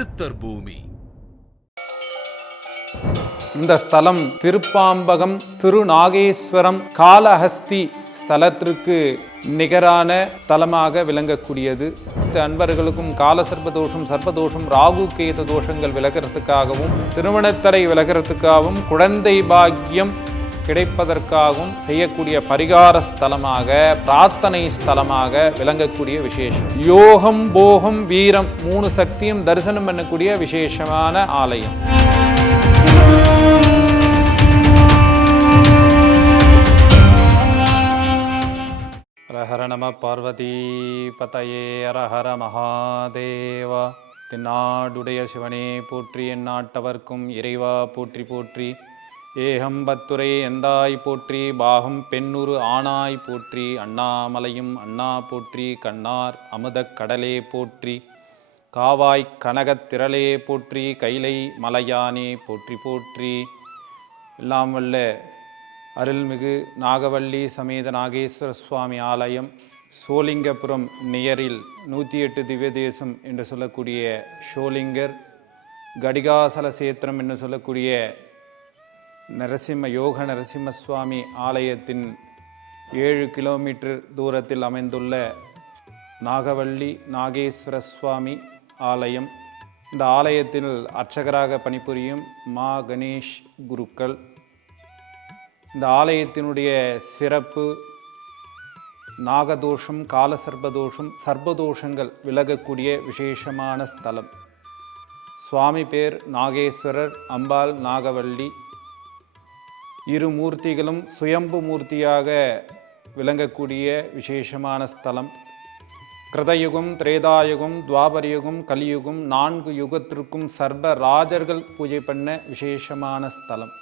சித்தர் பூமி. இந்த ஸ்தலம் திருப்பாம்பகம் திருநாகேஸ்வரம் காளஹஸ்தி ஸ்தலத்திற்கு நிகரான ஸ்தலமாக விளங்கக்கூடியது. அன்பர்களுக்கும் கால சர்ப்பதோஷம், சர்ப்பதோஷம், ராகு கேது தோஷங்கள் விலகிறதுக்காகவும், திருமணத்தடை விலகிறதுக்காகவும், குழந்தை பாக்கியம் கிடைப்பதற்காகவும் செய்யக்கூடிய பரிகார ஸ்தலமாக, பிரார்த்தனை ஸ்தலமாக விளங்கக்கூடிய விசேஷம். யோகம், போகம், வீரம் 3 சக்தியும் தரிசனம் பண்ணக்கூடிய விசேஷமான ஆலயம். ஹர நம பார்வதி பதயே அரஹர மகாதேவா. தென்னாடுடைய சிவனே போற்றி, எந்நாட்டவர்க்கும் இறைவா போற்றி போற்றி. ஏகம்பத்துரை எந்தாய் போற்றி, பாகம் பெண்ணுரு ஆனாய் போற்றி. அண்ணாமலையும் அண்ணா போற்றி, கண்ணார் அமுதக் கடலே போற்றி. காவாய் கனகத் திரளே போற்றி, கைலை மலையானே போற்றி போற்றி. எல்லாம் வல்ல அருள்மிகு நாகவள்ளி சமேத நாகேஸ்வர சுவாமி ஆலயம், சோளிங்கபுரம் நியரில் 108 திவ்ய தேசம் என்று சொல்லக்கூடிய ஷோலிங்கர் கடிகாசல சேத்திரம் என்று சொல்லக்கூடிய யோக நரசிம்ம சுவாமி ஆலயத்தின் 7 கிலோமீட்டர் தூரத்தில் அமைந்துள்ள நாகவள்ளி நாகேஸ்வர சுவாமி ஆலயம். இந்த ஆலயத்தில் அர்ச்சகராக பணிபுரியும் மா கணேஷ் குருக்கள். இந்த ஆலயத்தினுடைய சிறப்பு நாகதோஷம், காலசர்பதோஷம், சர்பதோஷங்கள் விலகக்கூடிய விசேஷமான ஸ்தலம். சுவாமி பேர் நாகேஸ்வரர், அம்பாள் நாகவள்ளி. இரு மூர்த்திகளும் சுயம்பு மூர்த்தியாக விளங்கக்கூடிய விசேஷமான ஸ்தலம். கிருதயுகம், திரேதாயுகம், துவாபரயுகம், கலியுகம் 4 யுகத்திற்கும் சர்ப ராஜர்கள் பூஜை பண்ண விசேஷமான ஸ்தலம்.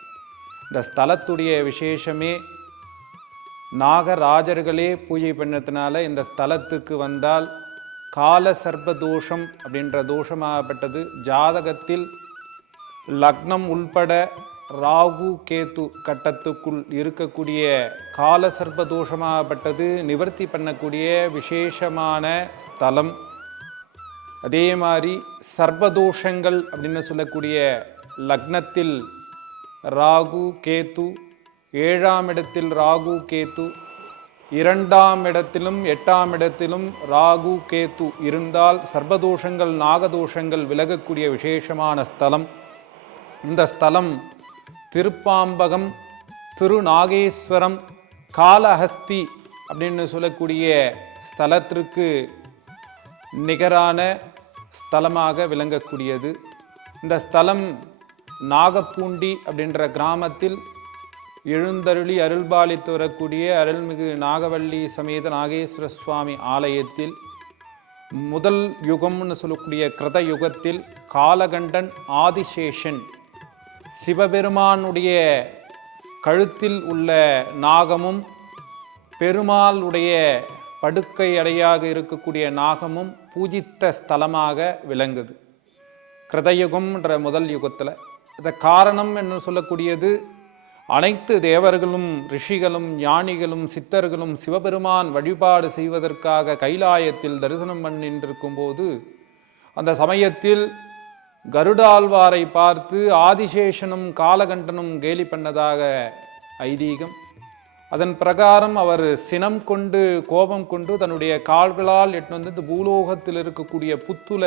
இந்த ஸ்தலத்துடைய விசேஷமே நாகராஜர்களே பூஜை பண்ணதுனால இந்த ஸ்தலத்துக்கு வந்தால் கால சர்பதோஷம் அப்படின்ற தோஷமாகப்பட்டது ஜாதகத்தில் லக்னம் உள்பட ராகு கேது கட்டத்துக்குள் இருக்கக்கூடிய கால சர்பதோஷமாகப்பட்டது நிவர்த்தி பண்ணக்கூடிய விசேஷமான ஸ்தலம். அதே மாதிரி சர்பதோஷங்கள் அப்படின்னு சொல்லக்கூடிய லக்னத்தில் ராகு கேது, 7ஆம் இடத்தில் ராகு கேது, 2ஆம் இடத்திலும் 8ஆம் இடத்திலும் ராகு கேது இருந்தால் சர்பதோஷங்கள் நாகதோஷங்கள் விலகக்கூடிய விசேஷமான ஸ்தலம். இந்த ஸ்தலம் திருப்பாம்பகம் திருநாகேஸ்வரம் காளஹஸ்தி அப்படின்னு சொல்லக்கூடிய ஸ்தலத்திற்கு நிகரான ஸ்தலமாக விளங்கக்கூடியது. இந்த ஸ்தலம் நாகப்பூண்டி அப்படின்ற கிராமத்தில் எழுந்தருளி அருள்பாலித்து வரக்கூடிய அருள்மிகு நாகவள்ளி சமேத நாகேஸ்வர சுவாமி ஆலயத்தில் முதல் யுகம்னு சொல்லக்கூடிய கிருத யுகத்தில் காலகண்டன் ஆதிசேஷன் சிவபெருமானுடைய கழுத்தில் உள்ள நாகமும் பெருமாளுடைய படுக்கை அறையாக இருக்கக்கூடிய நாகமும் பூஜித்த ஸ்தலமாக விளங்குது கிருதயுகம்ன்ற முதல் யுகத்தில். இந்த காரணம் என்று சொல்லக்கூடியது அனைத்து தேவர்களும் ரிஷிகளும் ஞானிகளும் சித்தர்களும் சிவபெருமான் வழிபாடு செய்வதற்காக கைலாயத்தில் தரிசனம் பண்ணின்றிருக்கும் போது அந்த சமயத்தில் கருடாழ்வாரை பார்த்து ஆதிசேஷனும் காலகண்டனும் கேலி பண்ணதாக ஐதீகம். அதன் பிரகாரம் அவர் சினம் கொண்டு கோபம் கொண்டு தன்னுடைய கால்களால் எட்டு வந்து பூலோகத்தில் இருக்கக்கூடிய புத்துல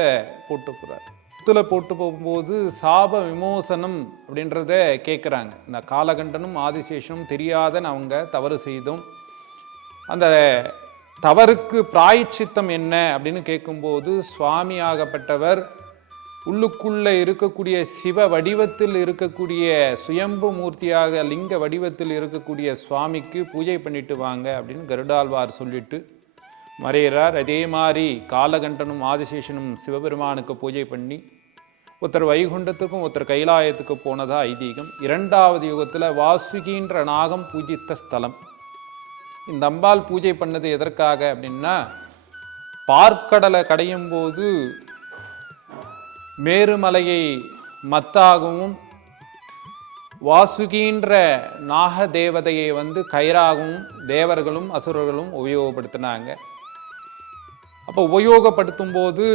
போட்டு போகிறார். புத்துல போட்டு போகும்போது சாப விமோசனம் அப்படின்றத கேட்குறாங்க. இந்த காலகண்டனும் ஆதிசேஷனும் தெரியாதன்னு அவங்க தவறு செய்தோம், அந்த தவறுக்கு பிராயச்சித்தம் என்ன அப்படின்னு கேட்கும்போது சுவாமி ஆகப்பட்டவர் உள்ளுக்குள்ள இருக்கக்கூடிய சிவ வடிவத்தில் இருக்கக்கூடிய சுயம்பு மூர்த்தியாக லிங்க வடிவத்தில் இருக்கக்கூடிய சுவாமிக்கு பூஜை பண்ணிட்டு வாங்க அப்படின்னு கருடாழ்வார் சொல்லிட்டு மறையிறார். அதே மாதிரி காலகண்டனும் ஆதிசேஷனும் சிவபெருமானுக்கு பூஜை பண்ணி ஒருத்தர் வைகுண்டத்துக்கும் ஒருத்தர் கைலாயத்துக்கு போனதா ஐதீகம். 2வது யுகத்தில் வாசுகின்ற நாகம் பூஜித்த ஸ்தலம். இந்த அம்பாள் பூஜை பண்ணது எதற்காக அப்படின்னா, பார்க்கடலை கடையும் போது மேருமலையை மத்தாகவும் வாசுகின்ற நாக தேவதையை கயிறாகவும் தேவர்களும் அசுரர்களும் உபயோகப்படுத்தினாங்க. அப்போ உபயோகப்படுத்தும் போது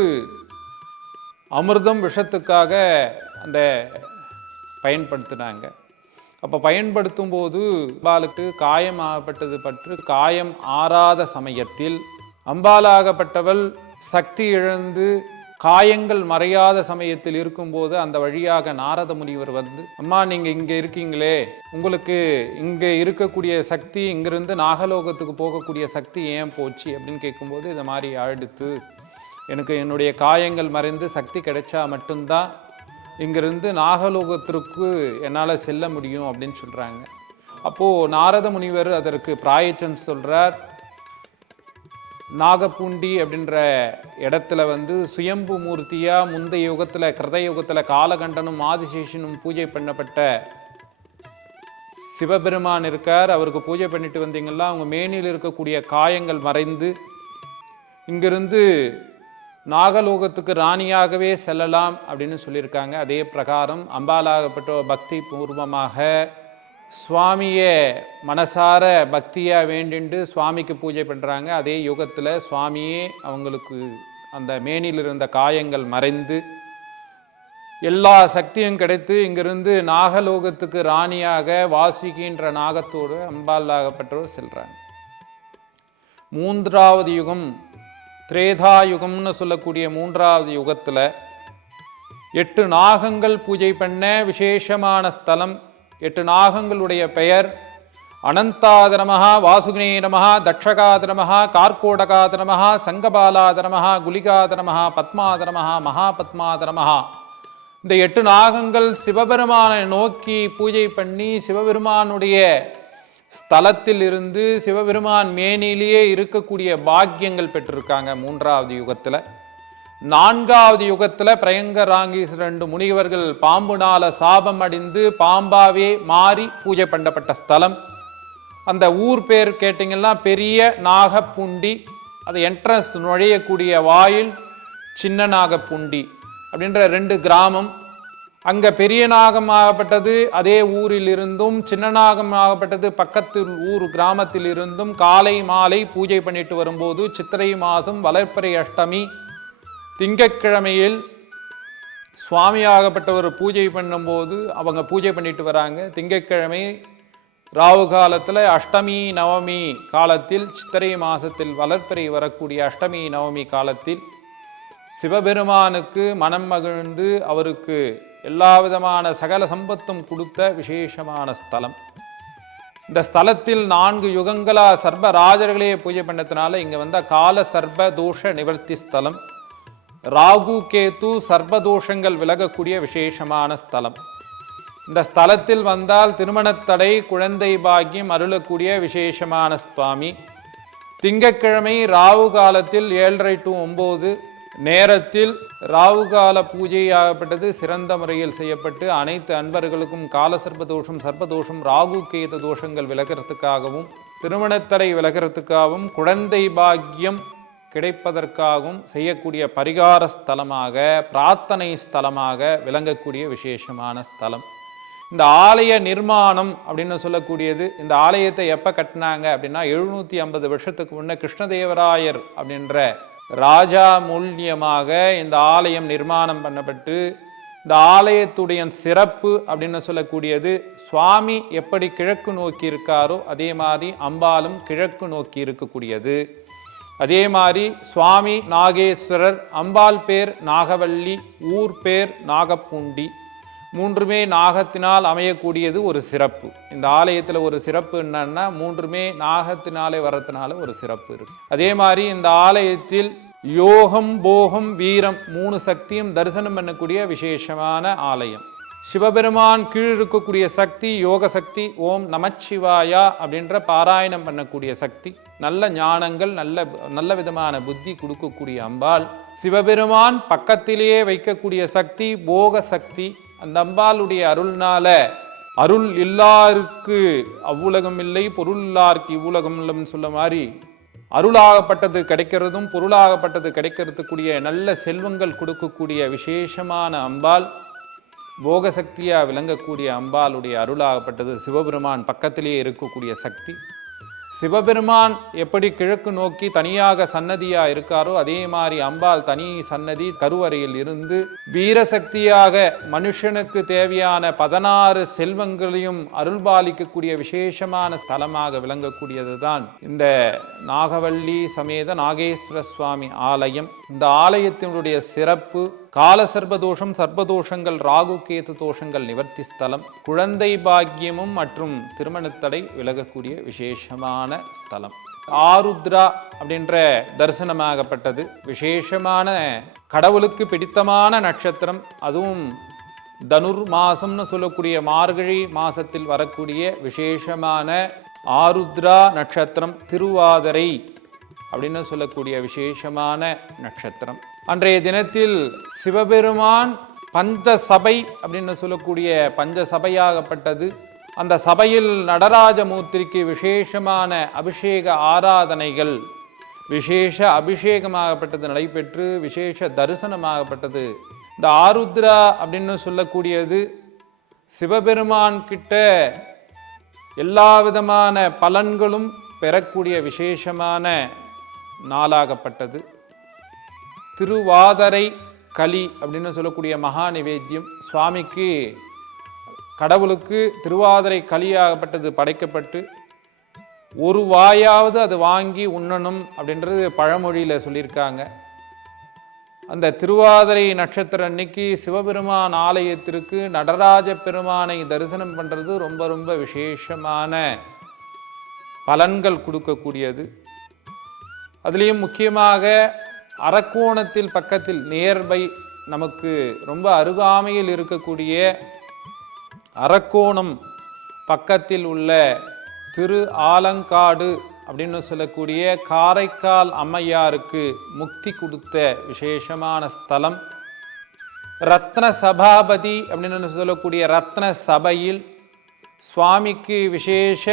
அமிர்தம் விஷத்துக்காக அந்த பயன்படுத்தினாங்க. அப்போ பயன்படுத்தும் போது அம்பாளுக்கு காயம் ஆகப்பட்டது பற்று காயம் ஆறாத சமயத்தில் அம்பாலாகப்பட்டவள் சக்தி இழந்து காயங்கள் மறையாத சமயத்தில் இருக்கும்போது அந்த வழியாக நாரத முனிவர் வந்து, அம்மா நீங்கள் இங்கே இருக்கீங்களே, உங்களுக்கு இங்கே இருக்கக்கூடிய சக்தி இங்கிருந்து நாகலோகத்துக்கு போகக்கூடிய சக்தி ஏன் போச்சு அப்படின்னு கேட்கும்போது, இந்த மாதிரி அடுத்து எனக்கு என்னுடைய காயங்கள் மறைந்து சக்தி கிடைச்சா மட்டும்தான் இங்கிருந்து நாகலோகத்திற்கு என்னால் செல்ல முடியும் அப்படின்னு சொல்கிறாங்க. அப்போது நாரத முனிவர் அதற்கு பிராயச்சம் சொல்கிறார். நாகப்பூண்டி அப்படின்ற இடத்துல வந்து சுயம்பு மூர்த்தியாக முந்தைய யுகத்தில் கிருதயுகத்தில் காலகண்டனும் ஆதிசேஷனும் பூஜை பண்ணப்பட்ட சிவபெருமான் இருக்கார். அவருக்கு பூஜை பண்ணிட்டு வந்தீங்கன்னா அவங்க மேனியில் இருக்கக்கூடிய காயங்கள் மறைந்து இங்கிருந்து நாகலோகத்துக்கு ராணியாகவே செல்லலாம் அப்படின்னு சொல்லியிருக்காங்க. அதே பிரகாரம் அம்பாலாகப்பட்ட பக்தி பூர்வமாக சுவாமியை மனசார பக்தியாக வேண்டிண்டு சுவாமிக்கு பூஜை பண்ணுறாங்க. அதே யுகத்தில் சுவாமியே அவங்களுக்கு அந்த மேனில் இருந்த காயங்கள் மறைந்து எல்லா சக்தியும் கிடைத்து இங்கிருந்து நாகலோகத்துக்கு ராணியாக வாசுகின்ற நாகத்தோடு அம்பாலாகப்பட்டவர் செல்கிறாங்க. மூன்றாவது யுகம் திரேதா யுகம்னு சொல்லக்கூடிய மூன்றாவது யுகத்தில் 8 நாகங்கள் பூஜை பண்ண விசேஷமான ஸ்தலம். 8 நாகங்களுடைய பெயர் அனந்தாத நமஹா, வாசுகினே நமஹா, தட்சகாத நமஹா, கார்கோடகாத நமஹா, சங்கபாலாத நமஹா, குலிகாத நமஹா, பத்மாத நமஹா, மகாபத்மாத நமஹா. இந்த 8 நாகங்கள் சிவபெருமானை நோக்கி பூஜை பண்ணி சிவபெருமானுடைய ஸ்தலத்தில் இருந்து சிவபெருமான் மேனிலேயே இருக்கக்கூடிய பாக்கியங்கள் பெற்றிருக்காங்க மூன்றாவது யுகத்தில். நான்காவது யுகத்தில் பிரயங்கராங்கீஸ் 2 முனிவர்கள் பாம்புனால சாபம் அடைந்து பாம்பாவே மாறி பூஜை பண்ணப்பட்ட ஸ்தலம். அந்த ஊர் பேர் கேட்டிங்கன்னா பெரிய நாகப்புண்டி. அது என்ட்ரன்ஸ் நுழையக்கூடிய வாயில் சின்ன நாகப்புண்டி அப்படின்ற 2 கிராமம். அங்கே பெரிய நாகம் ஆகப்பட்டது அதே ஊரில் இருந்தும், சின்ன நாகம் ஆகப்பட்டது பக்கத்து ஊர் கிராமத்தில் இருந்தும் காலை மாலை பூஜை பண்ணிட்டு வரும்போது சித்திரை மாதம் வளர்ப்பறை அஷ்டமி திங்கட்கிழமையில் சுவாமியாகப்பட்டவர் பூஜை பண்ணும்போது அவங்க பூஜை பண்ணிட்டு வராங்க. திங்கட்கிழமை ராவு காலத்தில் அஷ்டமி நவமி காலத்தில் சித்திரை மாதத்தில் வளர்ப்பறை வரக்கூடிய அஷ்டமி நவமி காலத்தில் சிவபெருமானுக்கு மனம் மகிழ்ந்து அவருக்கு எல்லா விதமான சகல சம்பத்தும் கொடுத்த விசேஷமான ஸ்தலம். இந்த ஸ்தலத்தில் 4 யுகங்களா சர்பராஜர்களே பூஜை பண்ணதுனால இங்கே வந்த கால சர்ப தோஷ நிவர்த்தி ஸ்தலம். ராகு கேத்து சர்பதோஷங்கள் விலகக்கூடிய விசேஷமான ஸ்தலம். இந்த ஸ்தலத்தில் வந்தால் திருமணத்தடை குழந்தை பாக்கியம் அருளக்கூடிய விசேஷமான சுவாமி. திங்கட்கிழமை ராவு காலத்தில் 7:30 to 9 நேரத்தில் ராவுகால பூஜையாகப்பட்டது சிறந்த முறையில் செய்யப்பட்டு அனைத்து அன்பர்களுக்கும் கால சர்பதோஷம் சர்பதோஷம் ராகு கேது தோஷங்கள் விலகிறதுக்காகவும் திருமணத்தடை விலகிறதுக்காகவும் குழந்தை பாக்கியம் கிடைப்பதற்காகவும் செய்யக்கூடிய பரிகார ஸ்தலமாக பிரார்த்தனை ஸ்தலமாக விளங்கக்கூடிய விசேஷமான ஸ்தலம். இந்த ஆலய நிர்மாணம் அப்படின்னு சொல்லக்கூடியது, இந்த ஆலயத்தை எப்போ கட்டினாங்க அப்படின்னா 750 வருஷத்துக்கு முன்னே கிருஷ்ணதேவராயர் அப்படின்ற ராஜா மூல்யமாக இந்த ஆலயம் நிர்மாணம் பண்ணப்பட்டு, இந்த ஆலயத்துடைய சிறப்பு அப்படின்னு சொல்லக்கூடியது சுவாமி எப்படி கிழக்கு நோக்கி இருக்காரோ அதே மாதிரி அம்பாலும் கிழக்கு நோக்கி இருக்கக்கூடியது. அதே மாதிரி சுவாமி நாகேஸ்வரர், அம்பாள் பேர் நாகவல்லி, ஊர் பேர் நாகப்பூண்டி. 3மே நாகத்தினால் அமையக்கூடியது ஒரு சிறப்பு. இந்த ஆலயத்தில் ஒரு சிறப்பு என்னன்னா 3மே நாகத்தினாலே வரத்தினால ஒரு சிறப்பு இருக்கு. அதே மாதிரி இந்த ஆலயத்தில் யோகம் போகம் வீரம் 3 சக்தியும் தரிசனம் பண்ணக்கூடிய விசேஷமான ஆலயம். சிவபெருமான் கீழ் இருக்கக்கூடிய சக்தி யோக சக்தி, ஓம் நமச்சிவாயா அப்படின்ற பாராயணம் பண்ணக்கூடிய சக்தி, நல்ல ஞானங்கள் நல்ல விதமான புத்தி கொடுக்கக்கூடிய அம்பாள். சிவபெருமான் பக்கத்திலேயே வைக்கக்கூடிய சக்தி போக சக்தி. அந்த அம்பாளுடைய அருள்னால அருள் இல்லாருக்கு அவ்வுலகம் இல்லை, பொருள் இல்லாருக்கு இவ்வுலகம் இல்லைன்னு சொல்ல மாதிரி அருளாகப்பட்டது கிடைக்கிறதும் பொருளாகப்பட்டது கிடைக்கிறதுக்கூடிய நல்ல செல்வங்கள் கொடுக்கக்கூடிய விசேஷமான அம்பாள், போகசக்தியாக விளங்கக்கூடிய அம்பாளுடைய அருளாகப்பட்டது சிவபெருமான் பக்கத்திலேயே இருக்கக்கூடிய சக்தி. சிவபெருமான் எப்படி கிழக்கு நோக்கி தனியாக சன்னதியா இருக்காரோ அதே மாதிரி அம்பாள் தனி சன்னதி கருவறையில் இருந்து வீரசக்தியாக மனுஷனுக்கு தேவையான 16 செல்வங்களையும் அருள்பாலிக்கக்கூடிய விசேஷமான ஸ்தலமாக விளங்கக்கூடியதுதான் இந்த நாகவள்ளி சமேத நாகேஸ்வர சுவாமி ஆலயம். இந்த ஆலயத்தினுடைய சிறப்பு காலசர்பதோஷம், சர்பதோஷங்கள், ராகு கேது தோஷங்கள் நிவர்த்தி ஸ்தலம், குழந்தை பாக்கியமும் மற்றும் திருமணத்தடை விலகக்கூடிய விசேஷமான ஸ்தலம். ஆருத்ரா அப்படின்ற தரிசனமாகப்பட்டது விசேஷமான கடவுளுக்கு பிடித்தமான நட்சத்திரம். அதுவும் தனுர் மாசம்னு சொல்லக்கூடிய மார்கழி மாசத்தில் வரக்கூடிய விசேஷமான ஆருத்ரா நட்சத்திரம், திருவாதிரை அப்படின்னு சொல்லக்கூடிய விசேஷமான நட்சத்திரம். அன்றைய தினத்தில் சிவபெருமான் பஞ்சசபை அப்படின்னு சொல்லக்கூடிய பஞ்சசபையாகப்பட்டது. அந்த சபையில் நடராஜமூர்த்திக்கு விசேஷமான அபிஷேக ஆராதனைகள், விசேஷ அபிஷேகமாகப்பட்டது நடைபெற்று விசேஷ தரிசனமாகப்பட்டது. இந்த ஆருத்ரா அப்படின்னு சொல்லக்கூடியது சிவபெருமான் கிட்ட எல்லா விதமான பலன்களும் பெறக்கூடிய விசேஷமான நாளாகப்பட்டது. திருவாதிரை களி அப்படின்னு சொல்லக்கூடிய மகா நிவேத்தியம் சுவாமிக்கு, கடவுளுக்கு திருவாதிரை களியாகப்பட்டது படைக்கப்பட்டு ஒரு வாயாவது அது வாங்கி உண்ணணும் அப்படின்றது பழமொழியில் சொல்லியிருக்காங்க. அந்த திருவாதிரை நட்சத்திரம் அன்னைக்கு சிவபெருமான் ஆலயத்திற்கு நடராஜ பெருமானை தரிசனம் பண்ணுறது ரொம்ப ரொம்ப விசேஷமான பலன்கள் கொடுக்கக்கூடியது. அதுலேயும் முக்கியமாக அரக்கோணத்தில் பக்கத்தில் நியர்பை நமக்கு ரொம்ப அருகாமையில் இருக்கக்கூடிய அரக்கோணம் பக்கத்தில் உள்ள திரு ஆலங்காடு அப்படின்னு சொல்லக்கூடிய காரைக்கால் அம்மையாருக்கு முக்தி கொடுத்த விசேஷமான ஸ்தலம். ரத்ன சபாபதி அப்படின்னு சொல்லக்கூடிய ரத்ன சபையில் சுவாமிக்கு விசேஷ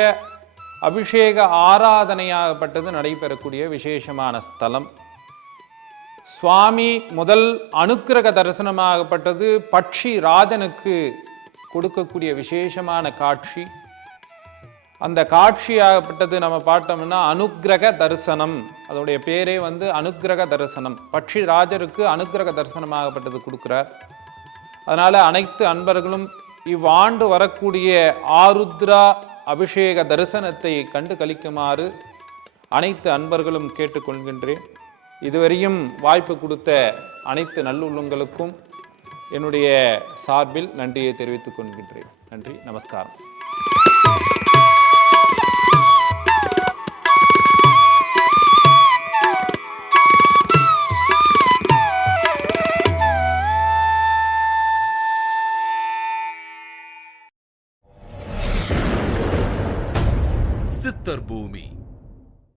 அபிஷேக ஆராதனையாகப்பட்டது நடைபெறக்கூடிய விசேஷமான ஸ்தலம். சுவாமி முதல் அனுக்கிரக தரிசனமாகப்பட்டது பட்சி ராஜனுக்கு கொடுக்கக்கூடிய விசேஷமான காட்சி. அந்த காட்சியாகப்பட்டது நம்ம பார்த்தோம்னா அனுக்கிரக தரிசனம். அதோடைய பேரே அனுக்கிரக தரிசனம். பட்சி ராஜருக்கு அனுக்கிரக தரிசனமாகப்பட்டது கொடுக்கிறார். அதனால அனைத்து அன்பர்களும் இவ்வாண்டு வரக்கூடிய ஆருத்ரா அபிஷேக தரிசனத்தை கண்டு கழிக்குமாறு அனைத்து அன்பர்களும் கேட்டுக்கொள்கின்றேன். இதுவரையும் வாய்ப்பு கொடுத்த அனைத்து நல்லுள்ளங்களுக்கும் என்னுடைய சார்பில் நன்றியை தெரிவித்துக் கொள்கின்றேன். நன்றி, நமஸ்காரம். சித்தர் பூமி.